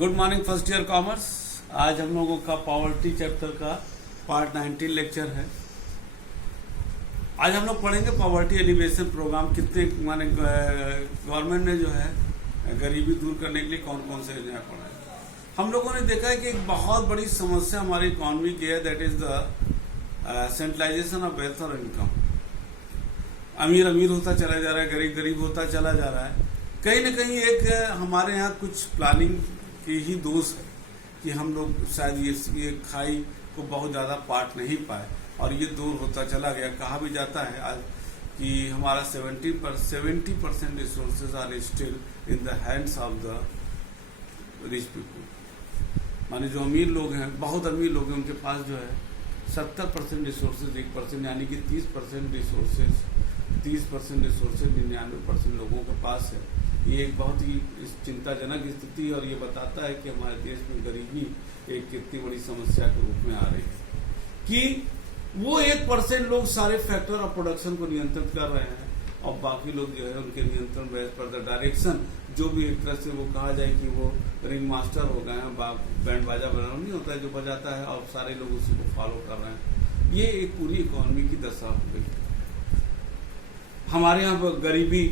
Good morning first year commerce. आज हम लोगों का पॉवर्टी चैप्टर का पार्ट 19 लेक्चर है। आज हम लोग पढ़ेंगे पॉवर्टी एलिवेशन प्रोग्राम कितने माने गवर्नमेंट ने जो है गरीबी दूर करने के लिए कौन कौन से योजनाएं पढ़ाई। हम लोगों ने देखा है कि एक बहुत बड़ी समस्या हमारी इकोनॉमी की है, that is the centralisation of wealth और इनकम। अमीर अमीर होता चला जा रहा है, गरीब गरीब होता चला जा रहा है। कहीं ना कहीं एक हमारे यहाँ कुछ प्लानिंग की ही दोष है कि हम लोग शायद ये खाई को बहुत ज़्यादा पाट नहीं पाए और ये दूर होता चला गया। कहा भी जाता है आज कि हमारा 70% resources are still in the hands of the rich people. माने जो अमीर लोग हैं, बहुत अमीर लोग हैं, उनके पास जो है 70% रिसोर्सेज 1% यानी कि 30% रिसोर्सेज 99% लोगों के पास है। ये एक बहुत ही चिंताजनक स्थिति है और ये बताता है कि हमारे देश में गरीबी एक कितनी बड़ी समस्या के रूप में आ रही है कि वो 1% लोग सारे फैक्टर ऑफ प्रोडक्शन को नियंत्रित कर रहे हैं और बाकी लोग जो है उनके नियंत्रण बेस पर द डायरेक्शन, जो भी एक तरह से वो कहा जाए कि वो रिंग मास्टर हो गए हैं, बैंड बाजा बजाना नहीं होता है जो बजाता है और सारे लोग उसी को फॉलो कर रहे हैं। ये एक पूरी इकोनॉमी की दशा हो गई। हमारे यहाँ पर गरीबी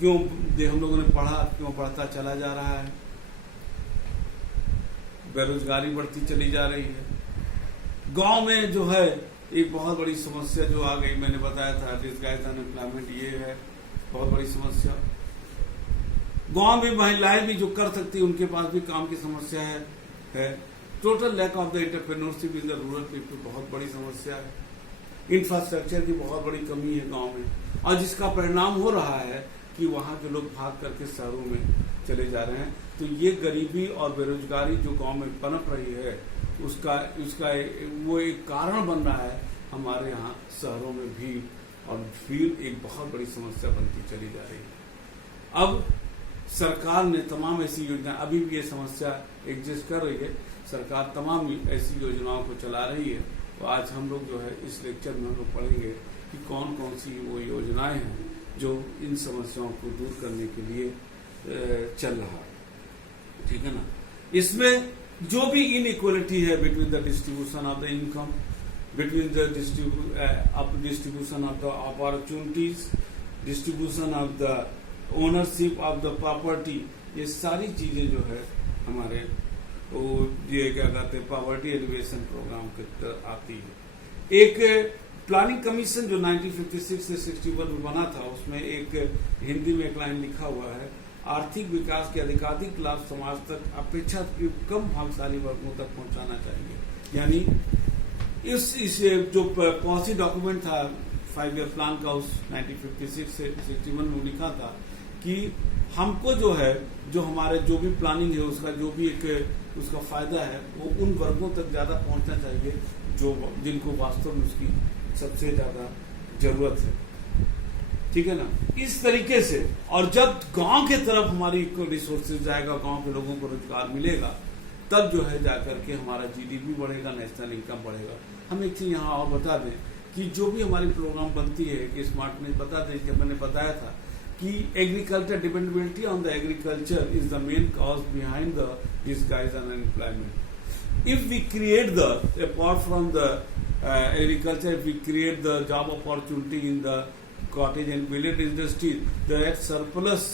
क्यों हम लोगों ने पढ़ा, क्यों बढ़ता चला जा रहा है, बेरोजगारी बढ़ती चली जा रही है। गांव में जो है एक बहुत बड़ी समस्या जो आ गई, मैंने बताया था डिसगाइज्ड अनएम्प्लॉयमेंट, ये है बहुत बड़ी समस्या। गांव में महिलाएं भी जो कर सकती है उनके पास भी काम की समस्या है। Total lack of the entrepreneurship in the rural people बहुत बड़ी समस्या है। इंफ्रास्ट्रक्चर की बहुत बड़ी कमी है गांव में और जिसका परिणाम हो रहा है कि वहां के लोग भाग करके शहरों में चले जा रहे हैं। तो ये गरीबी और बेरोजगारी जो गांव में पनप रही है उसका वो एक कारण बन रहा है हमारे यहाँ शहरों में भी, और भीड़ एक बहुत बड़ी समस्या बनती चली जा रही है। अब सरकार ने तमाम ऐसी योजना, अभी भी ये समस्या एग्जिस्ट कर रही है, सरकार तमाम ऐसी योजनाओं को चला रही है। तो आज हम लोग जो है इस लेक्चर में हम लोग पढ़ेंगे कि कौन कौन सी वो योजनाएं हैं जो इन समस्याओं को दूर करने के लिए चल रहा है। ठीक है ना। इसमें जो भी इनइक्वालिटी है between the distribution of the income, between the distribution of the opportunities, distribution of the ownership of the property, ये सारी चीजें जो है हमारे ये क्या कहते हैं पॉवर्टी एलिवेशन प्रोग्राम के तहत आती है। एक प्लानिंग कमीशन जो 1956 से 61 में बना था, उसमें एक हिंदी में एक लाइन लिखा हुआ है, आर्थिक विकास के अधिकाधिक लाभ समाज तक अपेक्षाकृत कम भागशाली वर्गों तक पहुंचाना चाहिए। यानी इस जो पॉलिसी डॉक्यूमेंट था 5 ईयर प्लान का, उस 1956 से 61 में लिखा था कि हमको जो है जो हमारे जो भी प्लानिंग है उसका जो भी एक उसका फायदा है वो उन वर्गों तक ज्यादा पहुंचना चाहिए जो जिनको वास्तव में उसकी सबसे ज्यादा जरूरत है। ठीक है ना। इस तरीके से, और जब गांव के तरफ हमारी रिसोर्सेज जाएगा, गांव के लोगों को रोजगार मिलेगा, तब जो है जाकर के हमारा जीडीपी बढ़ेगा, नेशनल इनकम बढ़ेगा। हम एक चीज यहाँ और बता दें कि जो भी हमारी प्रोग्राम बनती है कि स्मार्ट में बता दें कि मैंने बताया था कि agriculture dependability on the agriculture is the main cause behind the disguised unemployment. If we create the apart from the agriculture, if we create the job opportunity in the cottage and village industries, the surplus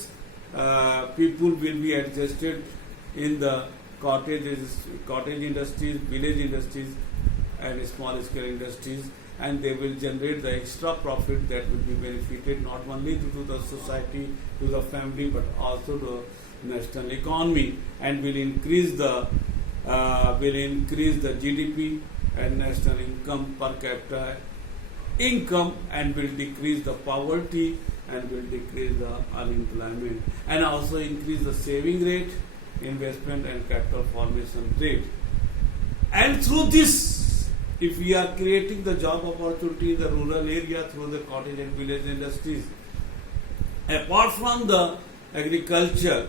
people will be adjusted in the cottage industries, village industries and small scale industries, and they will generate the extra profit that will be benefited not only to the society, to the family, but also the national economy, and will increase the GDP and national income per capita income, and will decrease the poverty and will decrease the unemployment, and also increase the saving rate, investment and capital formation rate. And through this, if we are creating the job opportunity in the rural area through the cottage and village industries, apart from the agriculture,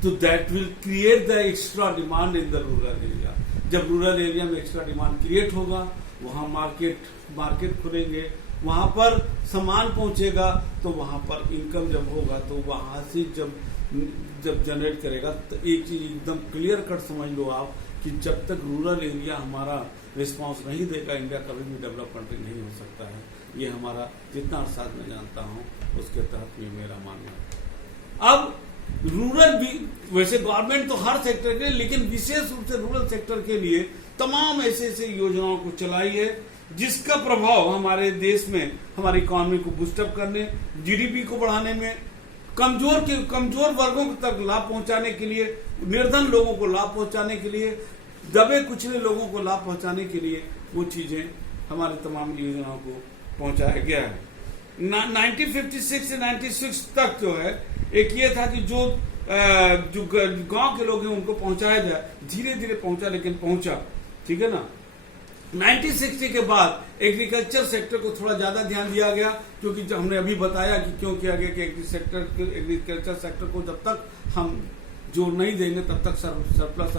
so that will create the extra demand in the rural area. जब rural area में extra demand create होगा, वहां market खुलेंगे, वहां पर सामान पहुंचेगा, तो वहां पर इनकम जब होगा तो वहां से जब जब जनरेट करेगा तो एक चीज एकदम क्लियर कट समझ लो आप कि जब तक रूरल एरिया हमारा रिस्पांस नहीं देगा, इंडिया कभी भी डेवलप कंट्री नहीं हो सकता है। ये हमारा जितना अरसाद मैं जानता हूँ उसके तहत ये मेरा मानना है। अब रूरल भी वैसे गवर्नमेंट तो हर सेक्टर के, लेकिन विशेष रूप से रूरल सेक्टर के लिए तमाम ऐसे योजनाओं को चलाई है जिसका प्रभाव हमारे देश में हमारी इकोनॉमी को बूस्टअप करने, जीडीपी को बढ़ाने में, कमजोर वर्गों तक लाभ पहुंचाने के लिए, निर्धन लोगों को लाभ पहुंचाने के लिए, दबे कुचले लोगों को लाभ पहुंचाने के लिए वो चीजें हमारी तमाम योजनाओं को पहुंचाया गया है। 1956 से 96 तक जो है एक ये था कि जो गांव के लोग हैं उनको पहुंचाया जाए, धीरे धीरे पहुंचा, लेकिन पहुंचा, ठीक है ना। 1960 के बाद एग्रीकल्चर सेक्टर को थोड़ा ज्यादा ध्यान दिया गया, क्योंकि हमने अभी बताया कि क्यों किया गया कि एग्रीकल्चर सेक्टर को जब तक हम जोर नहीं देंगे तब तक सरप्लस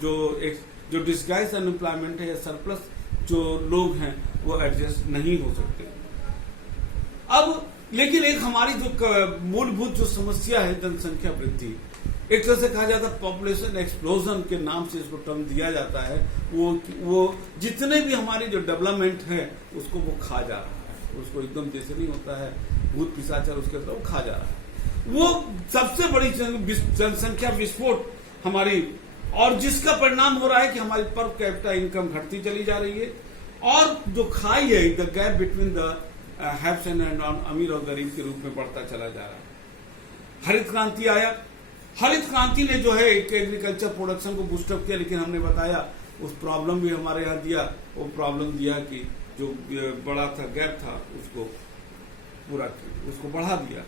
जो डिस्गाइज अनएम्प्लॉयमेंट है या सरप्लस जो लोग हैं वो एडजस्ट नहीं हो सकते। अब लेकिन एक हमारी जो मूलभूत जो समस्या है जनसंख्या वृद्धि, एक तरह से कहा जाता है पॉपुलेशन एक्सप्लोजन के नाम से इसको टर्म दिया जाता है। वो जितने भी हमारी जो डेवलपमेंट है उसको वो खा जा रहा है, उसको एकदम जैसे नहीं होता है भूत पिशाचर उसके तरफ खा जा रहा है। वो सबसे बड़ी जनसंख्या विस्फोट हमारी, और जिसका परिणाम हो रहा है कि हमारी पर कैपिटा इनकम घटती चली जा रही है, और जो खाई है the gap between the haves and अमीर और गरीब के रूप में बढ़ता चला जा रहा है। हरित क्रांति आया, हरित क्रांति ने जो है एक एग्रीकल्चर प्रोडक्शन को बूस्टअप किया, लेकिन हमने बताया उस प्रॉब्लम भी हमारे यहाँ दिया, वो प्रॉब्लम दिया कि जो बड़ा था गैप था उसको पूरा उसको बढ़ा दिया।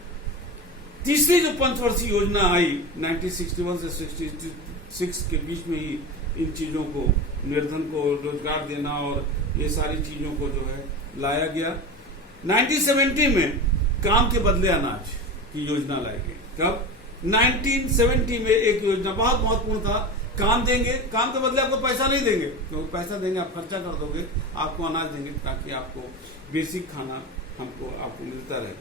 तीसरी जो पंचवर्षीय योजना आई 1961 से 66 के बीच में ही इन चीजों को, निर्धन को रोजगार देना और ये सारी चीजों को जो है लाया गया। 1970 में काम के बदले अनाज की योजना लाई गई। कब? 1970 में एक योजना बहुत महत्वपूर्ण था, काम देंगे, काम के बदले आपको पैसा नहीं देंगे, क्योंकि पैसा देंगे आप खर्चा कर दोगे, आपको अनाज देंगे ताकि आपको बेसिक खाना आपको मिलता रहे।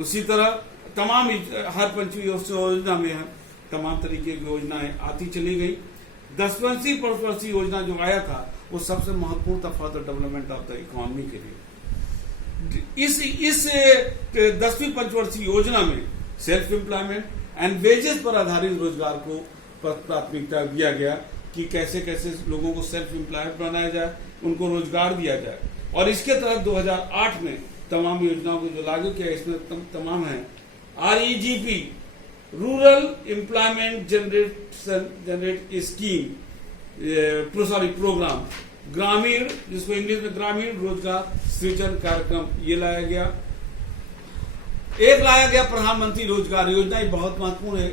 उसी तरह तमाम हर पंचवर्षीय योजना में तमाम तरीके की योजनाएं आती चली गई। 10वीं पंचवर्षीय योजना जो आया था वो सबसे महत्वपूर्ण था for the development of the economy के लिए। इस 10वीं पंचवर्षीय योजना में सेल्फ एम्प्लॉयमेंट एंड वेजेस पर आधारित रोजगार को प्राथमिकता दिया गया कि कैसे कैसे लोगों को सेल्फ एम्प्लॉयड बनाया जाए, उनको रोजगार दिया जाए। और इसके तहत 2008 में तमाम योजनाओं को जो लागू किया, इसमें तमाम है REGP, rural employment generate scheme, programme, ग्रामीण, जिसको इंग्लिश में ग्रामीण रोजगार सृजन कार्यक्रम, ये लाया गया। एक लाया गया प्रधानमंत्री रोजगार योजना, ये बहुत महत्वपूर्ण है।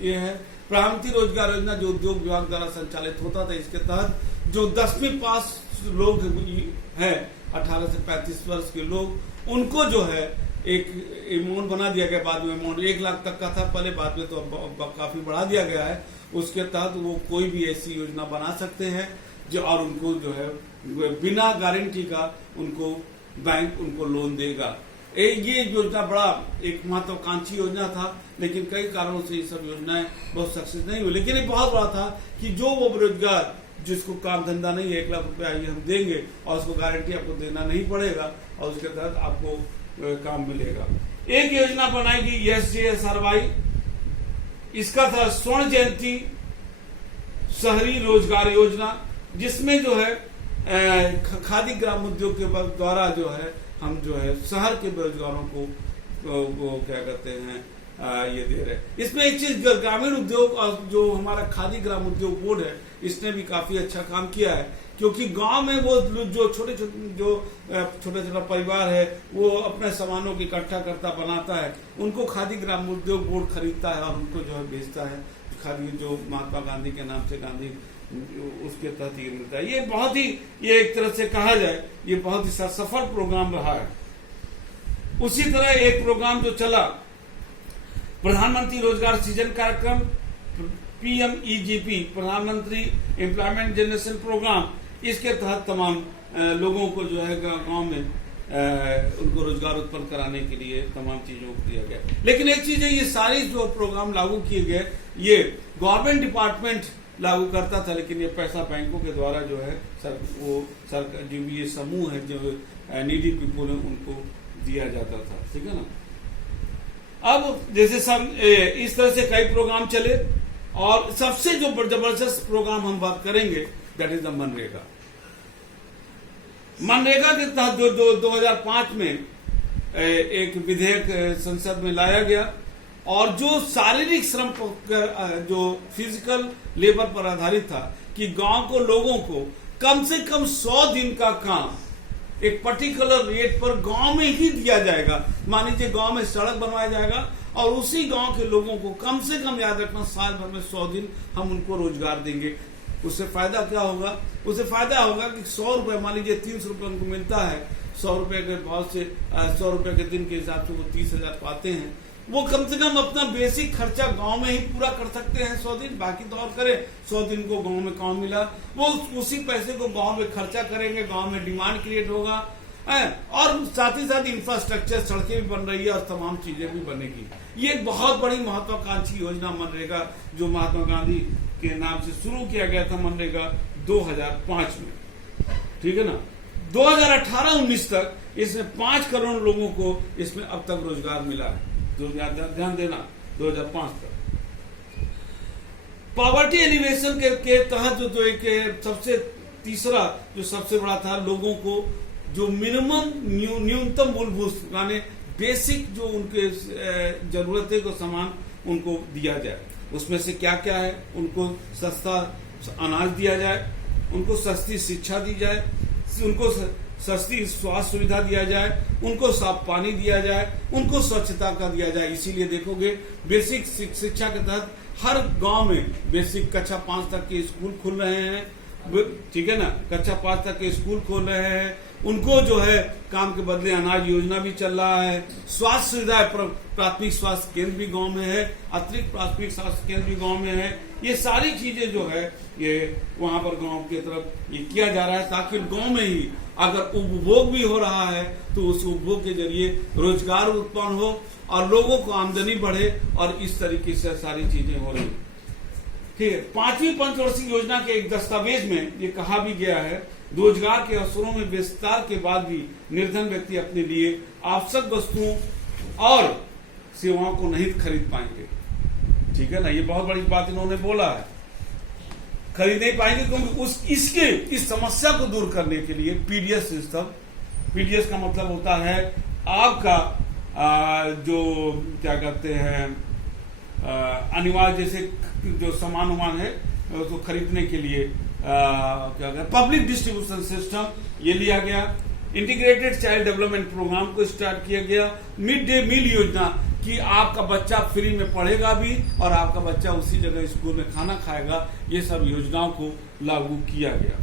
ये है प्रधानमंत्री रोजगार योजना जो उद्योग विभाग द्वारा संचालित होता था। इसके तहत जो 10वीं पास लोग हैं 18 से 35 वर्ष के लोग, उनको जो है एक अमाउंट बना दिया गया। बाद में अमाउंट 1 लाख तक का था पहले, बाद में तो काफी बढ़ा दिया गया है। उसके तहत वो कोई भी ऐसी योजना बना सकते हैं जो, और उनको जो है बिना गारंटी का उनको बैंक उनको लोन देगा। ये योजना बड़ा एक महत्वाकांक्षी योजना था, लेकिन कई कारणों से ये सब योजनाएं बहुत सक्सेस नहीं हुई। लेकिन ये बहुत बड़ा था कि जो वो बेरोजगार जिसको काम धंधा नहीं है, 1 लाख रुपया ये हम देंगे और उसको गारंटी आपको देना नहीं पड़ेगा और उसके तहत आपको काम मिलेगा। एक योजना बनाई गई SJSRY, इसका था स्वर्ण जयंती शहरी रोजगार योजना, जिसमें जो है खादी ग्राम उद्योग के द्वारा जो है हम जो है शहर के बेरोजगारों को क्या कहते हैं ये दे रहे। इसमें एक चीज ग्रामीण उद्योग और जो हमारा खादी ग्राम उद्योग बोर्ड है, इसने भी काफी अच्छा काम किया है, क्योंकि गांव में वो जो छोटा परिवार है वो अपने सामानों की इकट्ठा करता बनाता है, उनको खादी ग्राम उद्योग बोर्ड खरीदता है और उनको जो है बेचता है। खादी जो महात्मा गांधी के नाम से गांधी उसके तहत ये मिलता है। ये बहुत ही, ये एक तरह से कहा जाए ये बहुत ही सफल प्रोग्राम रहा है। उसी तरह एक प्रोग्राम जो चला प्रधानमंत्री रोजगार सृजन कार्यक्रम, PMEGP, प्रधानमंत्री एम्प्लॉयमेंट जनरेशन प्रोग्राम, इसके तहत तमाम लोगों को जो है गांव में उनको रोजगार उत्पन्न कराने के लिए तमाम चीजों को दिया गया। लेकिन एक चीज है, ये सारी जो प्रोग्राम लागू किए गए ये गवर्नमेंट डिपार्टमेंट लागू करता था, लेकिन ये पैसा बैंकों के द्वारा जो है सरकार जो भी ये समूह है जो नीडी पीपुल है उनको दिया जाता था। ठीक है ना। अब जैसे सब इस तरह से कई प्रोग्राम चले और सबसे जो जबरदस्त प्रोग्राम हम बात करेंगे that is the MNREGA. MNREGA के तहत जो 2005 में एक विधेयक संसद में लाया गया और जो शारीरिक श्रम पर जो फिजिकल लेबर पर आधारित था कि गांव को लोगों को कम से कम 100 दिन का काम एक पर्टिकुलर रेट पर गांव में ही दिया जाएगा। मान लीजिए गांव में सड़क बनवाया जाएगा और उसी गांव के लोगों को कम से कम याद रखना साल भर में 100 दिन हम उनको रोजगार देंगे। उससे फायदा क्या होगा? उससे फायदा होगा कि 100 रुपए मान लीजिए 300 रुपए उनको मिलता है, 100 रुपए के भाव से 100 रुपए के दिन के हिसाब से वो 30,000 पाते हैं। वो कम से कम अपना बेसिक खर्चा गांव में ही पूरा कर सकते हैं 100 दिन, बाकी तो और करें 100 दिन को गांव में काम मिला, वो उसी पैसे को गांव में खर्चा करेंगे, गांव में डिमांड क्रिएट होगा और साथ ही साथ इंफ्रास्ट्रक्चर, सड़कें भी बन रही है और तमाम चीजें भी बनेगी। ये एक बहुत बड़ी महत्वाकांक्षी योजना मनरेगा जो महात्मा गांधी के नाम से शुरू किया गया था मनरेगा 2005 में। ठीक है ना। 2018-19 तक इसमें 5 करोड़ लोगों को इसमें अब तक रोजगार मिला है। ध्यान देना 2005 तक। पॉवर्टी एलिवेशन के तहत जो एक सबसे तीसरा जो सबसे बड़ा था, लोगों को जो मिनिमम न्यूनतम मूलभूत माने बेसिक जो उनके जरूरतें को सामान उनको दिया जाए। उसमें से क्या क्या है? उनको सस्ता अनाज दिया जाए, उनको सस्ती शिक्षा दी जाए, उनको सस्ती स्वास्थ्य सुविधा दिया जाए, उनको साफ पानी दिया जाए, उनको स्वच्छता का दिया जाए। इसीलिए देखोगे बेसिक शिक्षा के तहत हर गांव में बेसिक कक्षा 5 तक के स्कूल खुल रहे हैं। ठीक है ना। कक्षा 5 तक के स्कूल खोल रहे हैं। उनको जो है काम के बदले अनाज योजना भी चल रहा है। स्वास्थ्य सुविधा प्राथमिक स्वास्थ्य केंद्र भी गांव में है, अतिरिक्त प्राथमिक स्वास्थ्य केंद्र भी गांव में है। ये सारी चीजें जो है ये वहां पर गांव की तरफ ये किया जा रहा है ताकि गांव में ही अगर उपभोग भी हो रहा है तो उस उपभोग के जरिए रोजगार उत्पन्न हो और लोगों को आमदनी बढ़े और इस तरीके से सारी चीजें हो रही। ठीक है। 5वीं पंचवर्षीय योजना के एक दस्तावेज में ये कहा भी गया है, रोजगार के अवसरों में विस्तार के बाद भी निर्धन व्यक्ति अपने लिए आवश्यक वस्तुओं और सेवाओं को नहीं खरीद पाएंगे। ठीक है ना। ये बहुत बड़ी बात इन्होंने बोला है, खरीद नहीं पाएंगे क्योंकि इस समस्या को दूर करने के लिए पीडीएस सिस्टम, पीडीएस का मतलब होता है आपका जो क्या कहते हैं अनिवार्य जैसे जो सामान है उसको खरीदने के लिए क्या कहते हैं पब्लिक डिस्ट्रीब्यूशन सिस्टम ये लिया गया। इंटीग्रेटेड चाइल्ड डेवलपमेंट प्रोग्राम को स्टार्ट किया गया। मिड डे मील योजना कि आपका बच्चा फ्री में पढ़ेगा भी और आपका बच्चा उसी जगह स्कूल में खाना खाएगा। ये सब योजनाओं को लागू किया गया।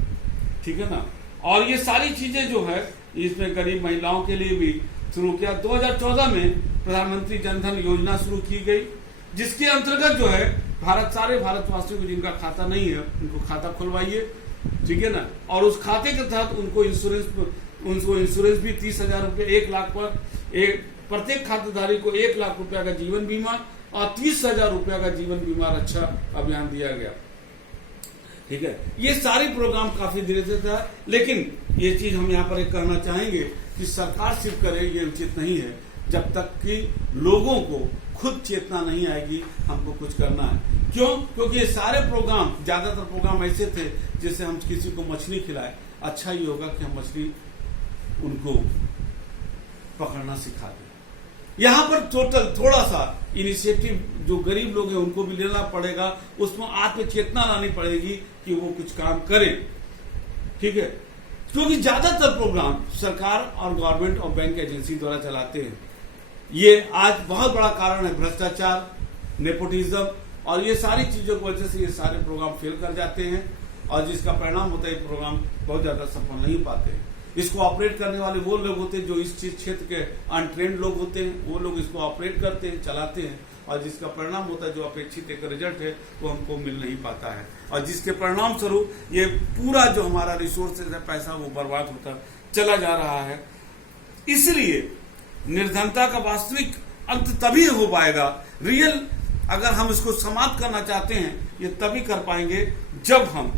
ठीक है ना। और ये सारी चीजें जो है इसमें गरीब महिलाओं के लिए भी शुरू किया। 2014 में प्रधानमंत्री जनधन योजना शुरू की गई जिसके अंतर्गत जो है सारे भारतवासियों को जिनका खाता नहीं है उनको खाता खुलवाइए। ठीक है ना। और उस खाते के तहत उनको इंश्योरेंस भी 30,000 रुपये 1 लाख पर प्रत्येक खातेदारी को 1 लाख रुपया का जीवन बीमा और 30,000 रुपया का जीवन बीमा रक्षा अभियान दिया गया। ठीक है। ये सारे प्रोग्राम काफी धीरे से था, लेकिन ये चीज हम यहाँ पर एक कहना चाहेंगे कि सरकार सिर्फ करे ये उचित नहीं है जब तक कि लोगों को खुद चेतना नहीं आएगी हमको कुछ करना है। क्यों? क्योंकि ये सारे प्रोग्राम, ज्यादातर प्रोग्राम ऐसे थे जैसे हम किसी को मछली खिलाए। अच्छा ये होगा कि हम मछली उनको पकड़ना सिखा दें। यहाँ पर टोटल थोड़ा सा इनिशिएटिव जो गरीब लोग हैं उनको भी लेना पड़ेगा, उसमें आत्म चेतना लानी पड़ेगी कि वो कुछ काम करें। ठीक है। क्योंकि ज्यादातर प्रोग्राम सरकार और गवर्नमेंट और बैंक एजेंसी द्वारा चलाते हैं। ये आज बहुत बड़ा कारण है भ्रष्टाचार, नेपोटिज्म और ये सारी चीजों की वजह से ये सारे प्रोग्राम फेल कर जाते हैं और जिसका परिणाम होता है ये प्रोग्राम बहुत ज्यादा सफल नहीं पाते हैं। इसको ऑपरेट करने वाले वो लोग होते हैं जो इस क्षेत्र के अनट्रेंड लोग होते हैं, वो लोग इसको ऑपरेट करते हैं, चलाते हैं और जिसका परिणाम होता है जो अपेक्षित एक रिजल्ट है वो हमको मिल नहीं पाता है और जिसके परिणाम स्वरूप ये पूरा जो हमारा रिसोर्सेज है पैसा वो बर्बाद होता चला जा रहा है। इसलिए निर्धनता का वास्तविक अंत तभी हो पाएगा, रियल अगर हम इसको समाप्त करना चाहते हैं ये तभी कर पाएंगे जब हम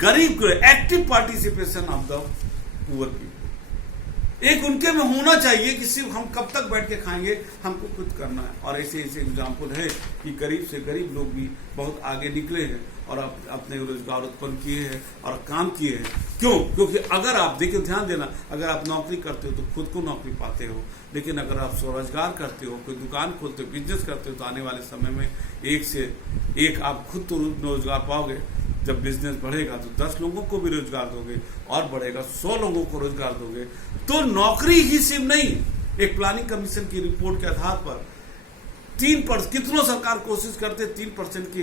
गरीब को active participation of the poor people, एक उनके में होना चाहिए कि सिर्फ हम कब तक बैठ के खाएंगे, हमको कुछ करना है। और ऐसे ऐसे एग्जाम्पल है कि गरीब से गरीब लोग भी बहुत आगे निकले हैं और अपने रोजगार उत्पन्न किए हैं और काम किए हैं। क्यों? क्योंकि अगर आप देखिए, ध्यान देना, अगर आप नौकरी करते हो तो खुद को नौकरी पाते हो, लेकिन अगर आप स्वरोजगार करते हो, कोई दुकान खोलते हो, बिजनेस करते हो, तो आने वाले समय में एक से एक आप खुद तो रोजगार पाओगे। जब बिजनेस बढ़ेगा तो 10 लोगों को भी रोजगार दोगे और बढ़ेगा 100 लोगों को रोजगार दोगे। तो नौकरी ही सिर्फ नहीं, एक प्लानिंग कमीशन की रिपोर्ट के आधार पर 3% कितनों सरकार कोशिश करते, 3% की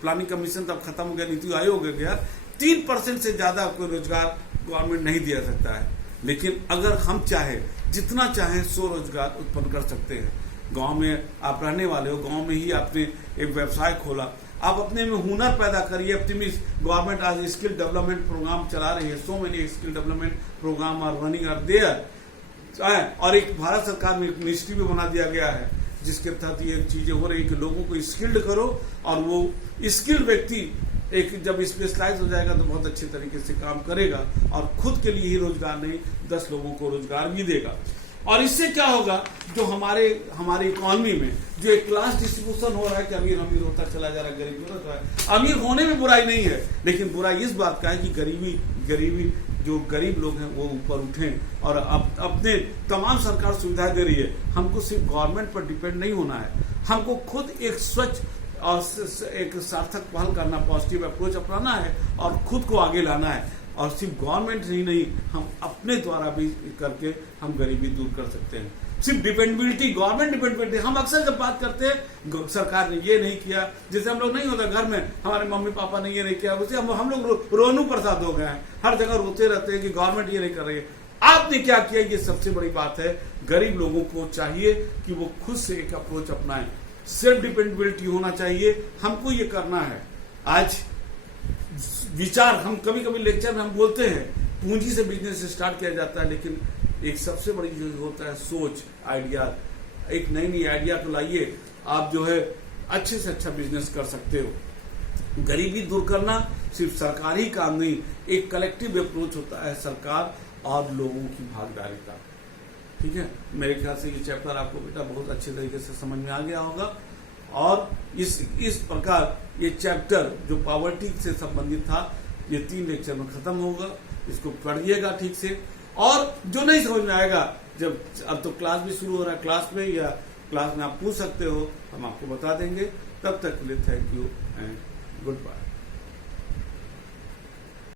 प्लानिंग कमीशन तब खत्म हो गया, नीति आयोग हो गया, 3% से ज्यादा कोई रोजगार गवर्नमेंट नहीं दिया सकता है। लेकिन अगर हम चाहे, जितना चाहे 100 रोजगार उत्पन्न कर सकते हैं। गांव में आप रहने वाले हो, गांव में ही आपने एक व्यवसाय खोला, आप अपने में हुनर पैदा करिए। ऑप्टिमिस्ट गवर्नमेंट आज स्किल डेवलपमेंट प्रोग्राम चला रही है, so many skill development programme are running are there. और एक भारत सरकार में मिनिस्ट्री भी बना दिया गया है जिसके तहत ये चीजें हो रही है कि लोगों को स्किल्ड करो, और वो स्किल्ड व्यक्ति एक जब स्पेशलाइज हो जाएगा तो बहुत अच्छे तरीके से काम करेगा और खुद के लिए ही रोजगार नहीं, 10 लोगों को रोजगार भी देगा। और इससे क्या होगा, जो हमारी इकोनॉमी में जो एक क्लास डिस्ट्रीब्यूशन हो रहा है कि अमीर अमीर होता चला जा रहा है, गरीब होता जा रहा है। अमीर होने में बुराई नहीं है, लेकिन बुराई इस बात का है कि गरीबी जो गरीब लोग हैं वो ऊपर उठें और अपने तमाम सरकार सुविधाएं दे रही है। हमको सिर्फ गवर्नमेंट पर डिपेंड नहीं होना है, हमको खुद एक स्वच्छ और एक सार्थक पहल करना, पॉजिटिव अप्रोच अपनाना है और खुद को आगे लाना है। और सिर्फ गवर्नमेंट ही नहीं, हम अपने द्वारा भी करके हम गरीबी दूर कर सकते हैं। सिर्फ डिपेंडेबिलिटी, गवर्नमेंट डिपेंडेबिलिटी, हम अक्सर जब बात करते हैं सरकार ने ये नहीं किया, जैसे हम लोग नहीं होता घर में हमारे मम्मी पापा ने ये नहीं किया, उसे हम लोग रोनू प्रसाद हो गए हैं, हर जगह रोते रहते हैं कि गवर्नमेंट ये नहीं कर रही है। आपने क्या किया, ये सबसे बड़ी बात है। गरीब लोगों को चाहिए कि वो खुद से एक अप्रोच अपनाएं, सेल्फ डिपेंडेबिलिटी होना चाहिए, हमको ये करना है। आज विचार, हम कभी कभी लेक्चर में हम बोलते हैं पूंजी से बिजनेस स्टार्ट किया जाता है, लेकिन एक सबसे बड़ी जो होता है सोच, आइडिया, एक नई नई आइडिया को लाइए, आप जो है अच्छे से अच्छा बिजनेस कर सकते हो। गरीबी दूर करना सिर्फ सरकारी काम नहीं, एक कलेक्टिव अप्रोच होता है, सरकार और लोगों की भागीदारी का। ठीक है, मेरे ख्याल से ये चैप्टर आपको बेटा बहुत अच्छे तरीके से समझ में आ गया होगा। और इस प्रकार ये चैप्टर जो पॉवर्टी से संबंधित था, ये 3 लेक्चर में खत्म होगा। इसको पढ़िएगा ठीक से, और जो नहीं समझ में आएगा, जब अब तो क्लास भी शुरू हो रहा है, क्लास में या क्लास में आप पूछ सकते हो, हम आपको बता देंगे। तब तक के लिए thank you and good bye.